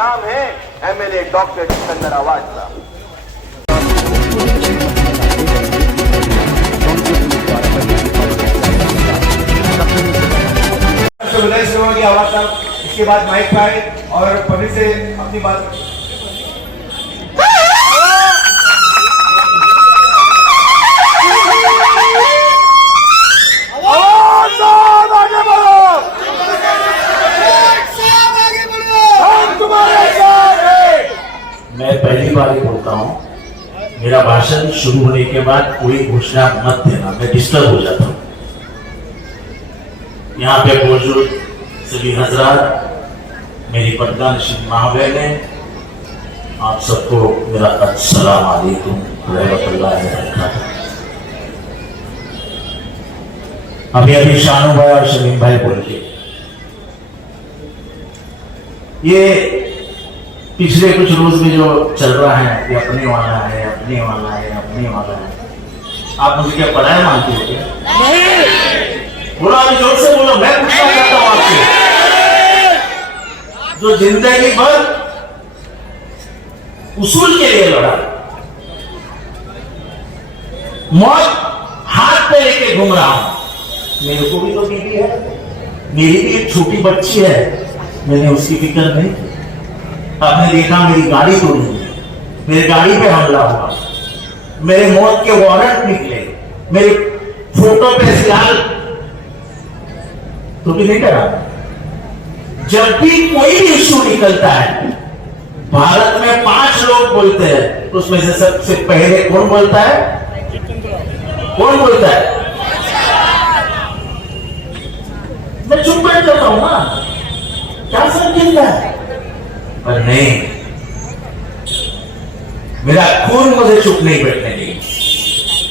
नाम है MLA doctor Sikandar अवाजदा। Vinay Sharma की आवाज था, इसके बाद माइक पाए और पब्लिक से अपनी बात। मैं पहली बार ही बोलता हूँ, मेरा भाषण शुरू होने के बाद कोई घोषणा मत देना, मैं डिस्टर्ब हो जाता हूँ। यहाँ पे मौजूद सभी हजरात, मेरी प्रधानशील महाबहने, आप सबको मेरा अस्सलाम वालेकुम रहमतुल्लाहि व बरकातहू। अभी शानू भाई और शमीम भाई बोल के ये पिछले कुछ रोज में जो चल रहा है कि अपने वाला है, अपने वाला है, अपने वाला है, आप मुझे क्या पढ़ाया मानते हो क्या? बोलो, अभी जोर से बोलो। मैं पूछना चाहता हूं आपसे, जो जिंदगी भर उसूल के लिए लड़ा, मौत हाथ पे लेके घूम रहा हूं, मेरे को भी तो बीवी है, मेरी भी एक छोटी बच्ची है, मैंने उसकी फिक्र नहीं। आपने देखा मेरी गाड़ी तोड़ी, मेरी गाड़ी पे हमला हुआ, मेरे मौत के वारंट निकले, मेरे फोटो पे सियाल तो भी नहीं करा। जब भी कोई भी इश्यू निकलता है, भारत में 5 लोग बोलते हैं, उसमें से सबसे पहले कौन बोलता है? कौन बोलता है? मैं चुप बैठ जाता हूं ना, क्या संकेत है? पर नहीं, मेरा खून मुझे चुप नहीं बैठने देगी,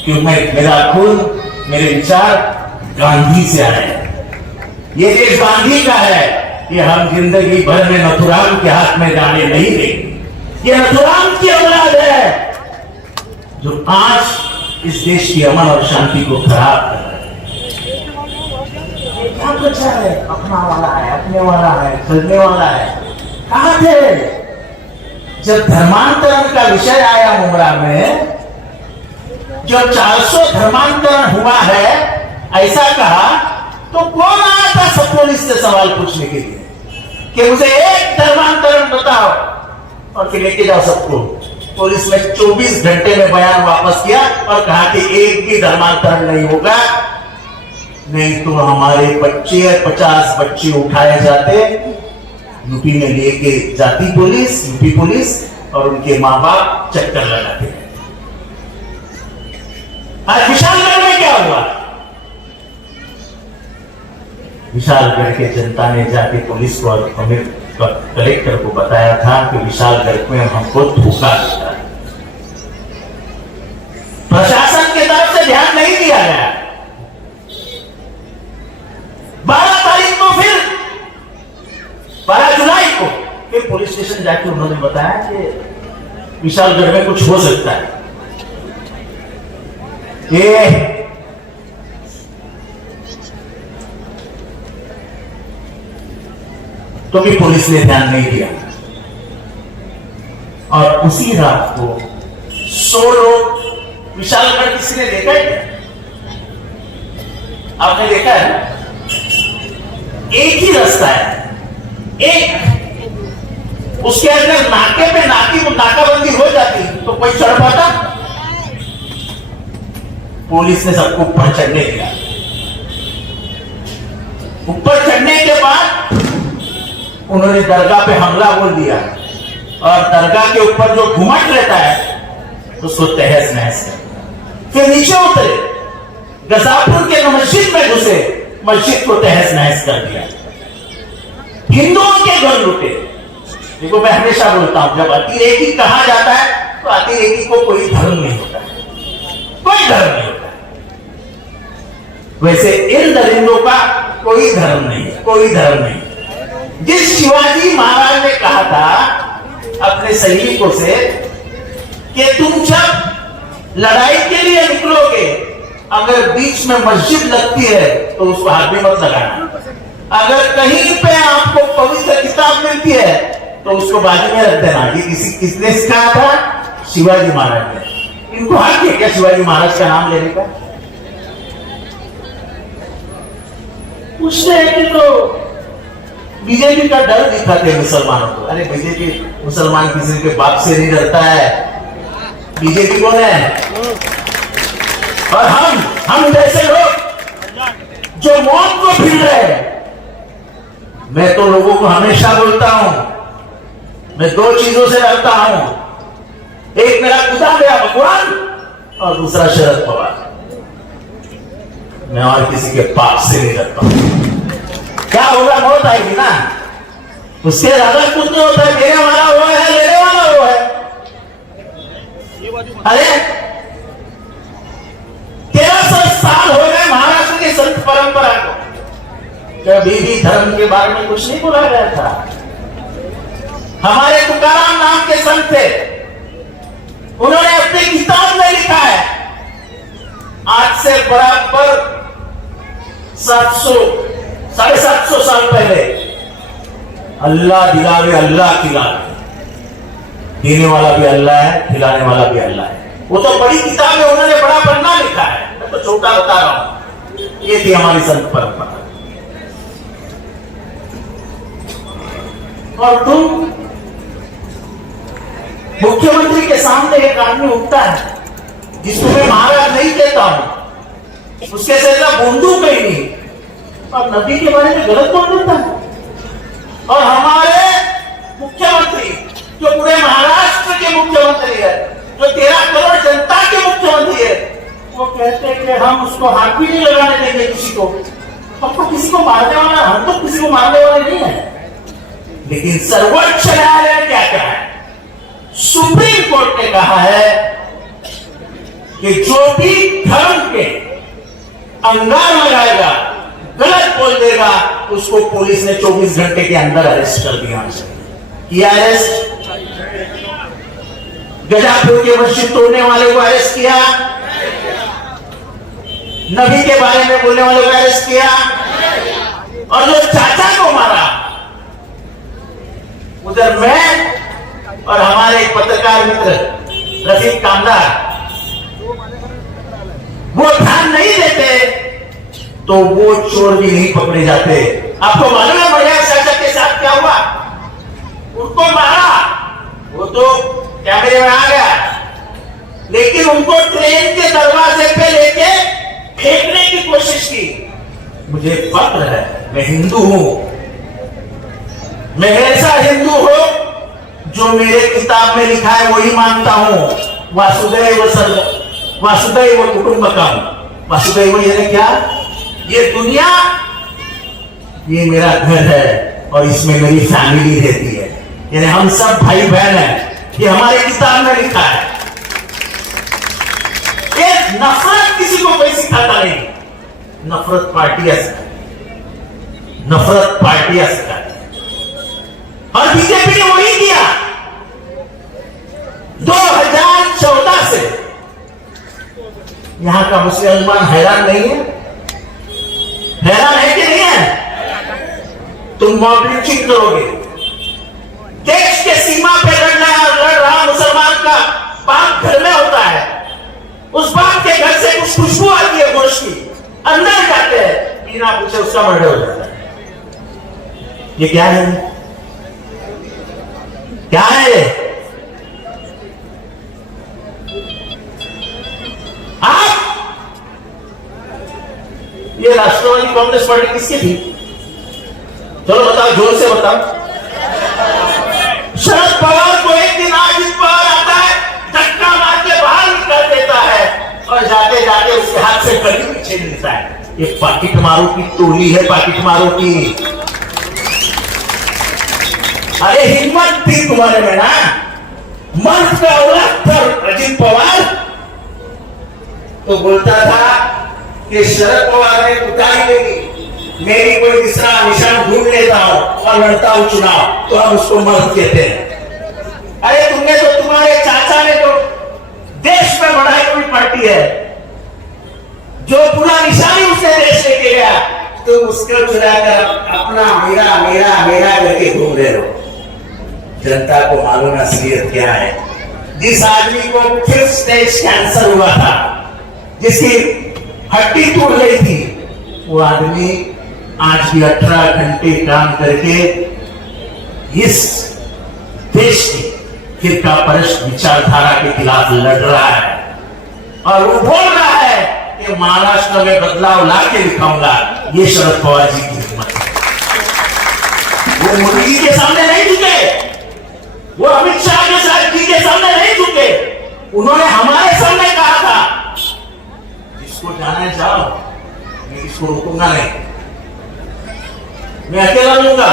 क्योंकि मेरा खून, मेरे विचार गांधी से आए हैं। ये देश गांधी का है, ये हम जिंदगी भर में नथुराम के हाथ में जाने नहीं देंगे। ये नथुराम की औलाद है जो आज इस देश की अमन और शांति को खराब कर रहा है। ये क्या बचा है? अपना वाला है, अपने वाला है, चलने वाला है। कहां थे जब धर्मांतरण का विषय आया मुमरा में? जब 400 धर्मांतरण हुआ है ऐसा कहा, तो कौन आया था सब पुलिस से सवाल पूछने के लिए कि मुझे एक धर्मांतरण बताओ और फिर लेके जाओ सबको? पुलिस ने 24 घंटे में बयान वापस किया और कहा कि एक भी धर्मांतरण नहीं होगा, नहीं तो हमारे बच्चे 50 बच्चे उठाए जाते, यूपी में लेके जाती पुलिस, यूपी पुलिस, और उनके माँ बाप चक्कर लगाते। आज विशालगढ़ में क्या हुआ? विशालगढ़ के जनता ने जाके पुलिस को और कलेक्टर को बताया था कि विशालगढ़ में हमको धोखा देता है। प्रशासन की तरफ से ध्यान नहीं दिया गया। 12 तारीख को, फिर 12 जुलाई को फिर पुलिस स्टेशन जाके उन्होंने बताया कि विशालगढ़ में कुछ हो सकता है। तो भी पुलिस ने ध्यान नहीं दिया और उसी रात को 100 लोग, विशालगढ़ किसी ने देखा है? आपने देखा है? एक ही रास्ता है, एक, उसके अंदर नाके पे नाकाबंदी हो जाती तो कोई चढ़ पाता? पुलिस ने सबको ऊपर चढ़ने दिया। ऊपर चढ़ने के बाद उन्होंने दरगाह पे हमला बोल दिया और दरगाह के ऊपर जो घुमट रहता है उसको तहस नहस कर, फिर नीचे उतरे, गजापुर के मस्जिद में घुसे, मस्जिद को तहस नहस कर दिया, हिंदुओं के घर लुटे। देखो, मैं हमेशा बोलता हूं, जब अतिरेकी कहा जाता है तो अतिरेकी को कोई धर्म नहीं होता, कोई धर्म नहीं होता। वैसे इन दरिंदों का कोई धर्म नहीं, कोई धर्म नहीं। जिस शिवाजी महाराज ने कहा था अपने सैनिकों से कि तुम जब लड़ाई के लिए निकलोगे, अगर बीच में मस्जिद लगती है तो उसको हाथ भी मत लगाना, अगर कहीं पे आपको पवित्र किताब मिलती है तो उसको बाजू में रख देना। ये किसने सिखाया था? शिवाजी महाराज ने। इनको हक है क्या शिवाजी महाराज का नाम लेने का? पूछते हैं कि तो बीजेपी का डर दिखाते मुसलमानों को। अरे बीजेपी मुसलमान किसी के बाप से नहीं डरता है। बीजेपी कौन है? और हम जैसे लोग जो मौत को फिर रहे हैं। मैं तो लोगों को हमेशा बोलता हूं, मैं दो चीजों से डरता हूं, एक मेरा खुदा मेरा भगवान और दूसरा शरद पवार। मैं और किसी के पाप से नहीं डरता हूं। क्या होगा? मौत आएगी ना, उसके ज्यादा कुछ नहीं होता है। मेरे वाला वो है, लेने वाला वो है। अरे 1300 साल हो गए महाराष्ट्र की संत परंपरा को, कभी भी धर्म के बारे में कुछ नहीं बोला गया था। हमारे तुकाराम नाम के संत थे, उन्होंने अपनी किताब में लिखा है, आज से बराबर 700-750 साल पहले, अल्लाह दिलावे अल्लाह खिलावे। देने वाला भी अल्लाह है, खिलाने वाला भी अल्लाह है। वो तो बड़ी किताब है, उन्होंने बड़ा पन्ना लिखा है, मैं तो छोटा बता रहा हूं। ये थी हमारी संत परंपरा। और तुम मुख्यमंत्री के सामने एक आदमी उठता है जिसको मैं महाराज नहीं कहता हूं, उसके से बंदूक कहीं नहीं, और नबी के बारे में गलत बोल देता है। और हमारे मुख्यमंत्री जो पूरे महाराष्ट्र के मुख्यमंत्री है, जो 13 करोड़ जनता के मुख्यमंत्री है, वो कहते हैं कि हम उसको हाथ भी नहीं लगाने देंगे किसी को। हम तो किसी को मारने वाला, हम तो किसी को मारने वाले नहीं है। लेकिन सर्वोच्च न्यायालय ने क्या कहा है? सुप्रीम कोर्ट ने कहा है कि जो भी धर्म के अंगार लगाएगा, गलत बोल देगा, उसको पुलिस ने 24 घंटे के अंदर अरेस्ट कर दिया। किया अरेस्ट? गजापुर के मस्जिद तोड़ने वाले को अरेस्ट किया, नबी के बारे में बोलने वाले को अरेस्ट किया, और जो चाचा को मारा, उधर मैं और हमारे एक पत्रकार मित्र रफीक कामदार, वो ध्यान नहीं देते तो वो चोर भी नहीं पकड़े जाते। आपको मालूम है बढ़िया चाचा के साथ क्या हुआ? उनको मारा, वो तो कैमरे में आ गया, लेकिन उनको ट्रेन के दरवाजे पे लेके फेंकने की कोशिश की। मुझे फक्र है, मैं हिंदू हूं, मैं ऐसा हिंदू हूं जो मेरे किताब में लिखा है वही मानता हूं। वासुदेव वासुदेव कुटुंबकम। वासुदेव यानी क्या? ये दुनिया, ये मेरा घर है और इसमें मेरी फैमिली रहती है, यानी हम सब भाई बहन हैं। ये हमारे किताब में लिखा है। ये नफरत किसी को कोई सिखाता नहीं, नफरत पार्टियां सिखाती, नफरत पार्टियां सिखाती। और बीजेपी ने वही किया। 2014 से यहां का मुसलमान हैरान नहीं है? हैरान है कि नहीं है? तुम मॉब लिंचिंग करोगे, देश के सीमा पे लड़ रहा मुसलमान का बाप घर में होता है, उस बाप के घर से कुछ खुशबू आती है गोश्त की, अंदर जाते हैं, बिना पूछे उसका मर्डर हो जाता है। ये क्या है? क्या है? आप ये राष्ट्रवादी कांग्रेस पार्टी किसकी थी? चलो बताओ, जोर से बताओ। शरद पवार को एक दिन आज इस बार आता है, धक्का मार के बाहर निकाल देता है और जाते जाते उसके हाथ से गली में छीन लेता है। ये पाकिट मारो की टोली है, पाकिट मारो की। अरे हिम्मत थी तुम्हारे में ना, मर्द का औलाद था अजित पवार, तो बोलता था कि शरद पवार ने उतारी लेगी, मेरी कोई तीसरा निशान ढूंढ लेता हूं और लड़ता हूं चुनाव, तो हम उसको मर्द कहते हैं। अरे तुमने तो, तुम्हारे चाचा ने तो देश में बढ़ाई हुई पार्टी है, जो पूरा निशानी उसने देश लेके गया, तो उसको चुरा कर अपना मेरा मेरा मेरा करके घूम रहे हो। जनता को मालूम है असलियत क्या है। जिस आदमी को 5th स्टेज कैंसर हुआ था, जिसकी हड्डी टूट गई थी, वो आदमी आज भी 18 घंटे काम करके इस देश की फिरका परस्त विचारधारा के खिलाफ लड़ रहा है और वो बोल रहा है कि महाराष्ट्र में बदलाव ला के दिखाऊंगा। ये शरद पवार जी की हिम्मत है। वो मोदी जी के सामने नहीं झुके, वो अमित शाह जी के सामने नहीं झुके। उन्होंने हमारे सामने कहा था, जिसको जाना चाहो मैं इसको रोकूंगा नहीं, मैं अकेला लूंगा,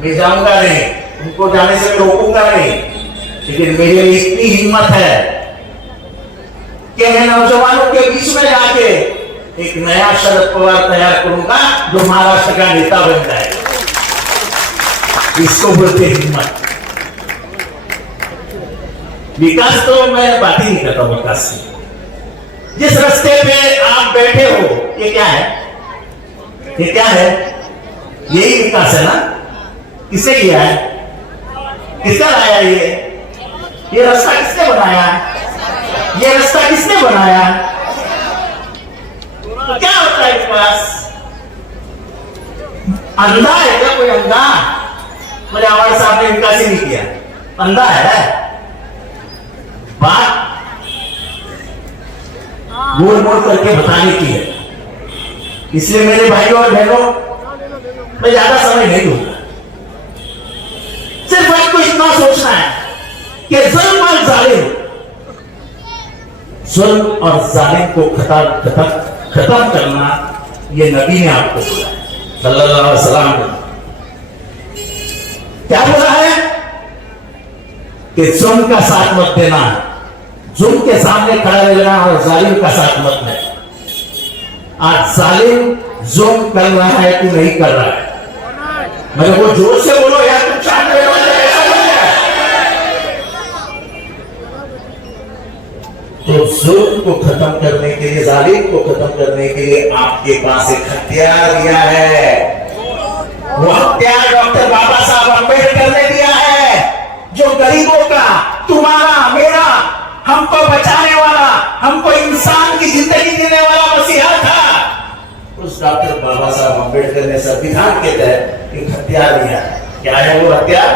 मैं जाऊंगा नहीं, उनको जाने से मैं रोकूंगा नहीं। लेकिन मेरे लिए इतनी हिम्मत है कि मैं नौजवानों के बीच में जाके एक नया शरद पवार तैयार करूंगा जो महाराष्ट्र का नेता बन जाए। इसको बोलते हिम्मत। विकास तो मैं बात ही नहीं करता हूं विकास की। जिस रास्ते पे आप बैठे हो, ये क्या है? ये क्या है? यही विकास है ना? किसे किया है? किसका लाया ये रास्ता किसने बनाया? ये रास्ता किसने बनाया? तो क्या होता है विकास? अंधा है क्या कोई? अंधा? मुझे हमारे साहब ने विकास ही नहीं किया, अंधा है। बात गोल मोड़ करके बताने की है। इसलिए मेरे भाइयों और बहनों, मैं ज्यादा समय नहीं दूंगा। सिर्फ आपको इतना सोचना है कि जुल्म और जालिम, जुल्म और जालिम को खत्म करना ये नबी ने आपको बोला है, सल्लल्लाहु अलैहि वसल्लम। क्या बोला है कि जुल्म का साथ मत देना, जुल्म के सामने खड़ा रहना और जालिम का साथ मत देना। आज जालिम जुल्म कर रहा है कि नहीं कर रहा है? मगर वो जोर से बोलो यार, तुम चाहते हो ऐसा बोल रहा है। तो जुल्म को खत्म करने के लिए, जालिम को खत्म करने के लिए आपके पास एक हथियार दिया है। वो हथियार डॉक्टर बाबा साहब अम्बेडकर ने दिया है, जो गरीबों का, तुम्हारा, मेरा, हमको बचाने वाला, हमको इंसान की जिंदगी देने वाला मसीहा था। उस डॉक्टर बाबा साहब अम्बेडकर ने संविधान के तहत एक हथियार दिया। क्या है वो हथियार?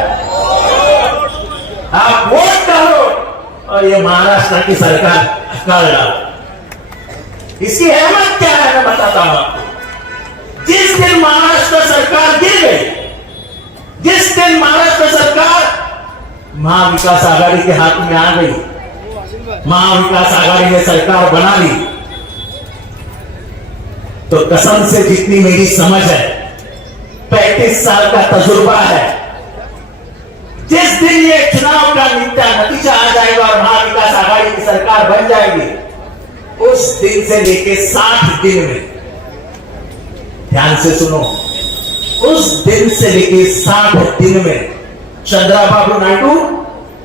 आप वोट करो और ये महाराष्ट्र की सरकार हटा डालो। इसकी अहमियत क्या है मैं बताता हूं आपको। जिस दिन महाराष्ट्र सरकार गिर गई, जिस दिन महाराष्ट्र सरकार महाविकास आघाड़ी के हाथ में आ गई, महाविकास आघाड़ी ने सरकार बना ली, तो कसम से जितनी मेरी समझ है, 35 साल का तजुर्बा है, जिस दिन ये चुनाव का नतीजा आ जाएगा और महाविकास आघाड़ी की सरकार बन जाएगी, उस दिन से लेके 60 दिन में, ध्यान से सुनो, उस दिन से लेके 60 दिन में चंद्रबाबू नायडू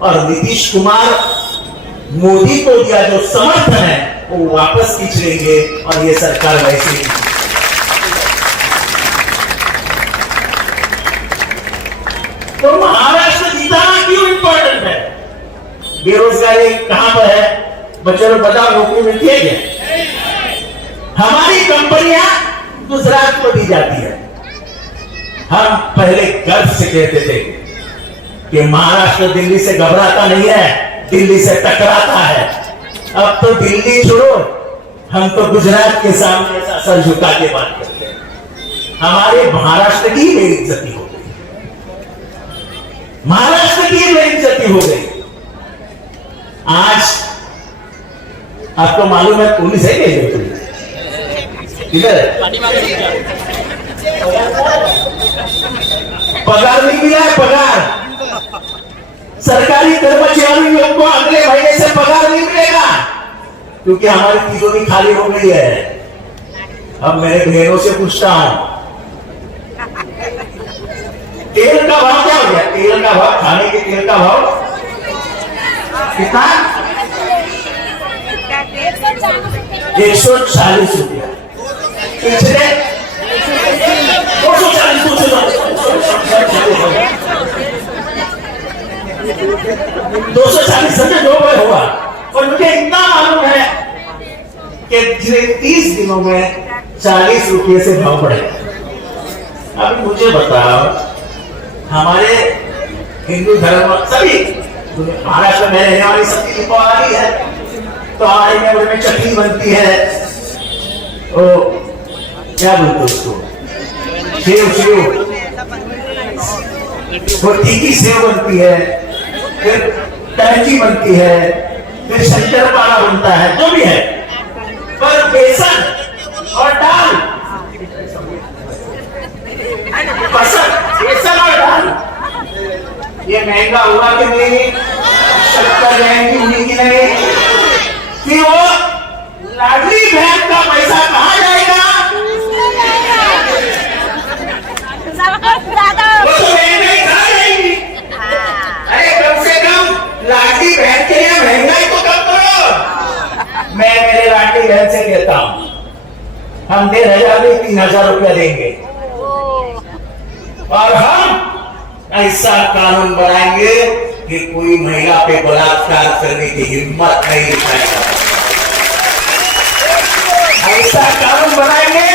और नीतीश कुमार मोदी को दिया जो समर्थन है वो वापस खींच लेंगे और ये सरकार वैसे ही। तो महाराष्ट्र जीताना क्यों इंपॉर्टेंट है? बेरोजगारी कहां पर है? बच्चों को बताओ, नौकरी मिलती है क्या? हमारी कंपनियां गुजरात को दी जाती है। हम पहले गर्व से कहते थे कि महाराष्ट्र दिल्ली से घबराता नहीं है, दिल्ली से टकराता है। अब तो दिल्ली छोड़ो, हम तो गुजरात के सामने ऐसा सर झुका के बात करते हैं। हमारे महाराष्ट्र की बेइज्जती हो गई, महाराष्ट्र की बेइज्जती हो गई। आज आपको मालूम है पुलिस है क्या? इधर पगार नहीं मिला है, पगार सरकारी कर्मचारियों को अगले महीने से पगार नहीं मिलेगा, क्योंकि हमारी तिजोरी खाली हो गई है। अब मेरे बहनों से पूछता हूं, तेल का भाव क्या हो गया? तेल का भाव, खाने के तेल का भाव कितना? 140 रुपया। पिछले 240, 240 समझे 2 बार हुआ। और मुझे इतना मालूम है कि 30 दिनों में 40 रुपये से भाव बढ़ेगा। अब मुझे बताओ, हमारे हिंदू धर्म सभी महाराष्ट्र में रहने वाली सबकी दीपावली है, तो हमारे में चटनी बनती है, ओ क्या बोलते उसको, सेव वो तीखी सेव बनती है, फिर टहची बनती है, फिर शंकरपारा बनता है, जो भी है, पर बेसन और दाल, बेसन और दाल ये महंगा हुआ कि नहीं? शक्कर महंगी हुई कि नहीं? कि वो लाडली बहन का पैसा कहाँ जाएगा? वो तो महंगाई कहाँ जाएगी? अरे कम से कम लाडली बहन के लिए महंगाई तो कम करो। मैं मेरे लाडली बहन से कहता हूँ, हम 1,500 नहीं 3,000 रुपया देंगे, और हम ऐसा कानून बनाएंगे कि कोई महिला पे बलात्कार करने की हिम्मत नहीं दिखाएगा। ऐसा कानून बनाएंगे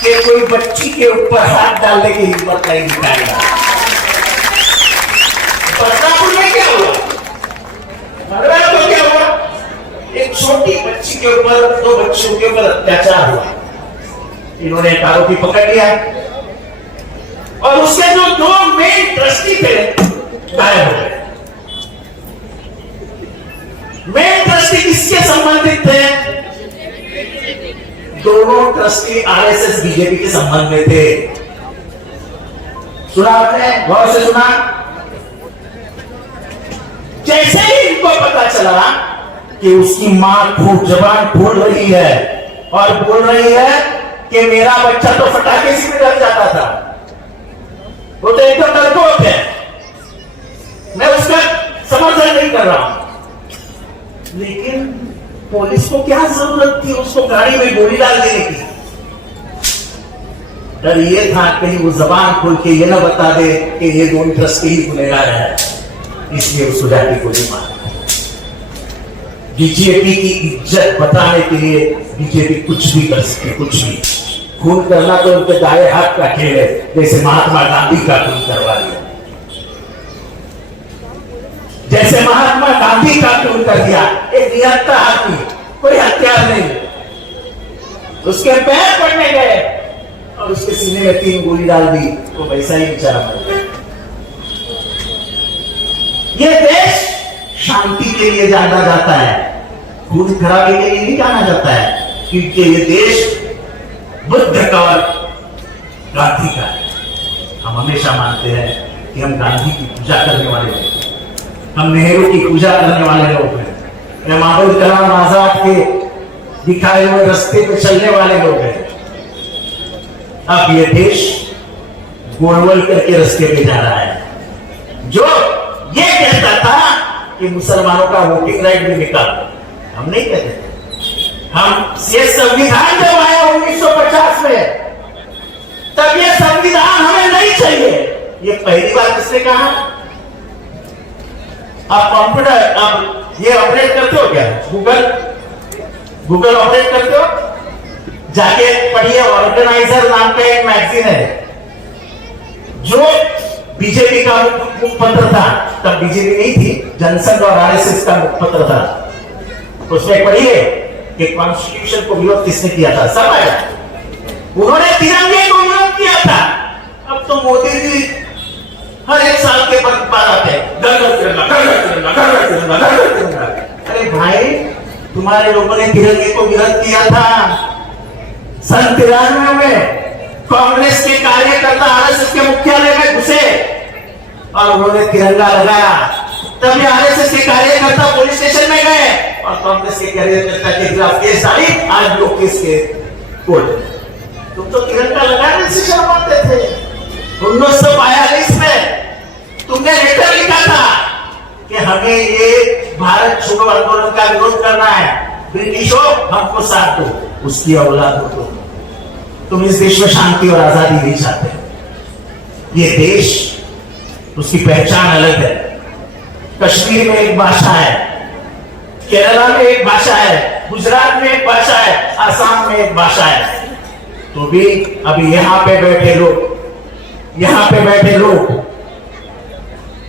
कि कोई बच्ची के ऊपर हाथ डालने की हिम्मत नहीं दिखाएगा। बदलापुर में क्या हुआ? मधुरा को क्या हुआ? एक छोटी बच्ची के ऊपर 2 बच्चियों के ऊपर अत्याचार हुआ। इन्होंने एक आरोपी पकड़ लिया, और उसके जो 2 मेन ट्रस्टी थे गायब हो गए। मेन ट्रस्टी किसके संबंधित थे? दोनों ट्रस्टी आरएसएस बीजेपी के संबंध में थे। सुना आपने? गौर से सुना? जैसे ही इनको पता चला कि उसकी मां खूब जबान खोल रही है और बोल रही है कि मेरा बच्चा तो फटाके से भी डर जाता था, वो तो एकदम डरपोक है, मैं उसका समर्थन नहीं कर रहा हूं, लेकिन पुलिस को क्या जरूरत थी उसको गाड़ी में गोली डाल देने की? डर ये था कहीं वो जबान खोल के ये ना बता दे कि ये 2 ट्रस्टी ही गुनहगार है, इसलिए उसको जाके गोली मार। बीजेपी की इज्जत बताने के लिए बीजेपी कुछ भी कर सकती, कुछ भी। खून करना तो उनके दाएं हाथ का खेल है, जैसे महात्मा गांधी का खून करवा दिया, जैसे महात्मा गांधी का खून कर दिया। एक निहत्था आदमी, कोई हथियार नहीं, उसके पैर पड़ने गए और उसके सीने में 3 गोली डाल दी, वो वैसा ही बेचारा मर गया। ये देश शांति के लिए जाना जाता है, खून खराबे के लिए नहीं जाना जाता है, क्योंकि ये देश बुद्ध का और गांधी का है। हम हमेशा मानते हैं कि हम गांधी की पूजा करने वाले लोग, हम नेहरू की पूजा करने वाले लोग हैं, हम अब्दुल कलाम आजाद के दिखाए हुए रास्ते पे चलने वाले लोग हैं। अब ये देश गोलवल करके रास्ते पे जा रहा है, जो ये कहता था कि मुसलमानों का वोटिंग राइट भी निकाल। हम नहीं कहते, हम ये संविधान जब आया 1950 में, तब ये संविधान हमें नहीं चाहिए, ये पहली बार किसने कहा? आप कंप्यूटर, आप ये ऑपरेट करते हो क्या? गूगल ऑपरेट करते हो? जाके पढ़िए, ऑर्गेनाइजर नाम का एक मैगजीन है, जो बीजेपी का मुखपत्र था, तब बीजेपी नहीं थी, जनसंघ और आरएसएस का मुखपत्र था। उसमें पढ़िए कि कॉन्स्टिट्यूशन को विरोध किसने किया था, सब आया, उन्होंने तिरंगे को विरोध किया था। अब तो मोदी जी हर एक साल के बाद आते हैं, अरे भाई, तुम्हारे लोगों ने तिरंगे को विरोध किया था सन 93 में। कांग्रेस के कार्यकर्ता आरएसएस के मुख्यालय में घुसे और उन्होंने तिरंगा लगाया, तभी आरएसएस के कार्यकर्ता पुलिस स्टेशन में गए और कांग्रेस के कार्यकर्ता के खिलाफ केस डाली। आज लोग केस के कोर्ट, तुम तो तिरंगा लगाने से शर्माते थे। 1942 में तुमने लेटर लिखा था कि हमें ये भारत छोड़ो आंदोलन का विरोध करना है, ब्रिटिशों हमको साथ दो, उसकी औलाद हो तुम इस देश में शांति और आजादी नहीं चाहते। ये देश, उसकी पहचान अलग है, कश्मीर में एक भाषा है, केरला में एक भाषा है, गुजरात में एक भाषा है, आसाम में एक भाषा है। तो भी अभी यहाँ पे बैठे लोग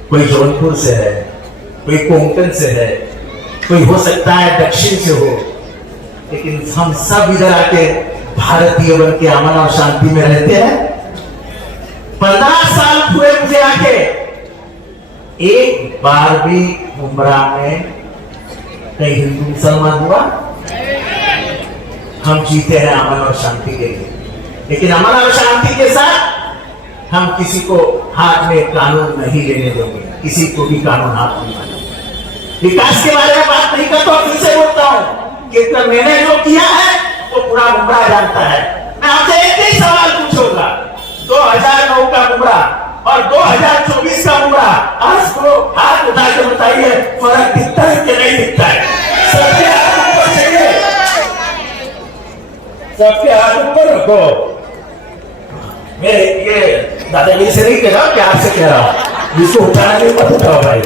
कोई जौनपुर से है, कोई कोंकण से है, कोई हो सकता है दक्षिण से हो, लेकिन हम सब इधर आके भारतीय बन के अमन और शांति में रहते हैं। 15 साल पूरे मुझे आके एक बार भी मुंब्रा में कहीं हिंदू मुसलमान हुआ? हम जीते हैं अमन और शांति के लिए, लेकिन अमन और शांति के साथ हम किसी को हाथ में कानून नहीं लेने देंगे, किसी को भी कानून हाथ नहीं मानेंगे। विकास के बारे में बात नहीं करता, फिर से बोलता हूं कि मैंने जो किया है वो पूरा मुंब्रा जानता है। मैं आपसे एक ही सवाल पूछूंगा, 2009 का मुंब्रा और 2024 का मुंब्रा, आज को हाथ उठा के बताइए फर्क दिखता है कि नहीं दिखता है? सबके हाथ ऊपर चाहिए, सबके हाथ ऊपर रखो। मैं ये दादागिरी से नहीं कह रहा, प्यार से कह रहा हूं, जिसको उठाना नहीं मत उठाओ भाई।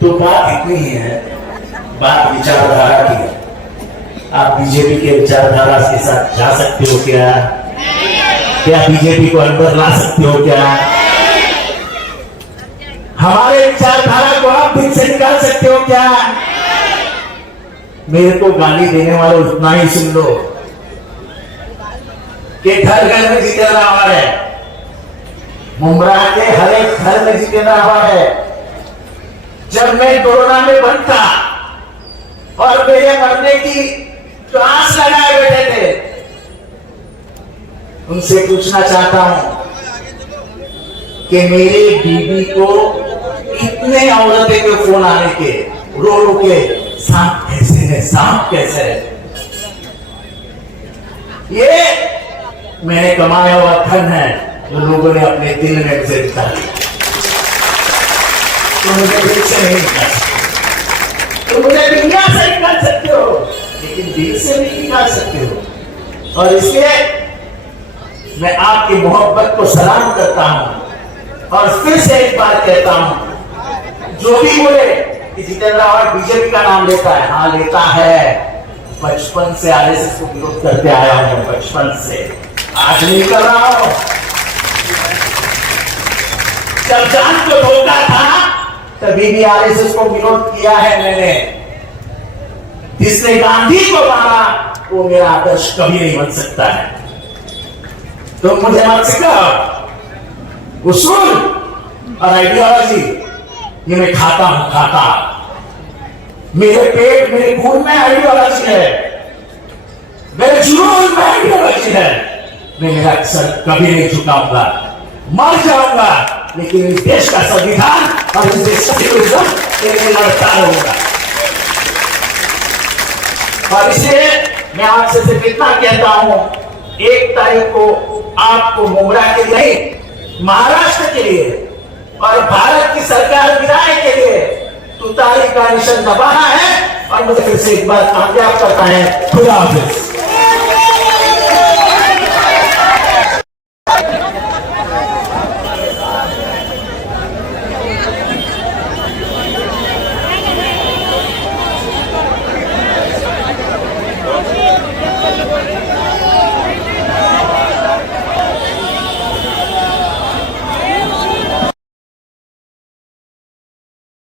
तो बात इतनी ही है, बात विचारधारा की है। आप बीजेपी के विचारधारा के साथ जा सकते हो क्या? क्या बीजेपी को अंदर ला सकते हो क्या? हमारे विचारधारा को आप दिल से निकाल सकते हो क्या? मेरे को गाली देने वालों इतना ही सुन लो कि घर घर में जितेंद्र आवाज है, मुंब्रा के हर एक घर में जितेंद्र आवाज है। जब मैं कोरोना में बंद था और मेरे मरने की तो आस लगाए बैठे थे, उनसे पूछना चाहता हूं कि मेरी बीवी को इतने औरतें के फोन आने के, रो रो के सांप कैसे है, सांप कैसे है। ये मैंने कमाया हुआ धन है जो लोगों ने अपने दिल में मुझे निकाल दिया। तो मुझे दिल से नहीं निकाल सकते, तो मुझे दुनिया से निकाल सकते हो, लेकिन दिल से नहीं निकाल सकते हो। और इसलिए मैं आपकी मोहब्बत को सलाम करता हूं और फिर से एक बार कहता हूं, जो भी बोले कि जितेंद्र आवाज बीजेपी का नाम लेता है, हाँ लेता है। बचपन से आरएसएस को विरोध करते आया हूं, बचपन से, आज नहीं कर रहा हूं। जब जान को धोखा था तभी भी आरएसएस को विरोध किया है मैंने। जिसने गांधी को मारा वो मेरा आदर्श कभी नहीं बन सकता है। तो मुझे मत सिखाओ उसूल और आइडियोलॉजी, ये मैं खाता हूं, खाता। मेरे पेट मेरे खून में आइडियोलॉजी है, मेरे जुनून में आइडियोलॉजी है। मैं मेरा सर कभी नहीं झुकाऊंगा, मर जाऊंगा, लेकिन इस देश का संविधान और इस देश का सिविलिज्म के लिए लड़ता रहूंगा। और इसलिए मैं आपसे सिर्फ इतना कहता हूं, 1 तारीख को आपको मुंब्रा के लिए, महाराष्ट्र के लिए और भारत की सरकार गिराने के लिए तुतारी का निशान दबाना है। और मुझे फिर से एक बार कामयाब करता है। खुदा हाफिज।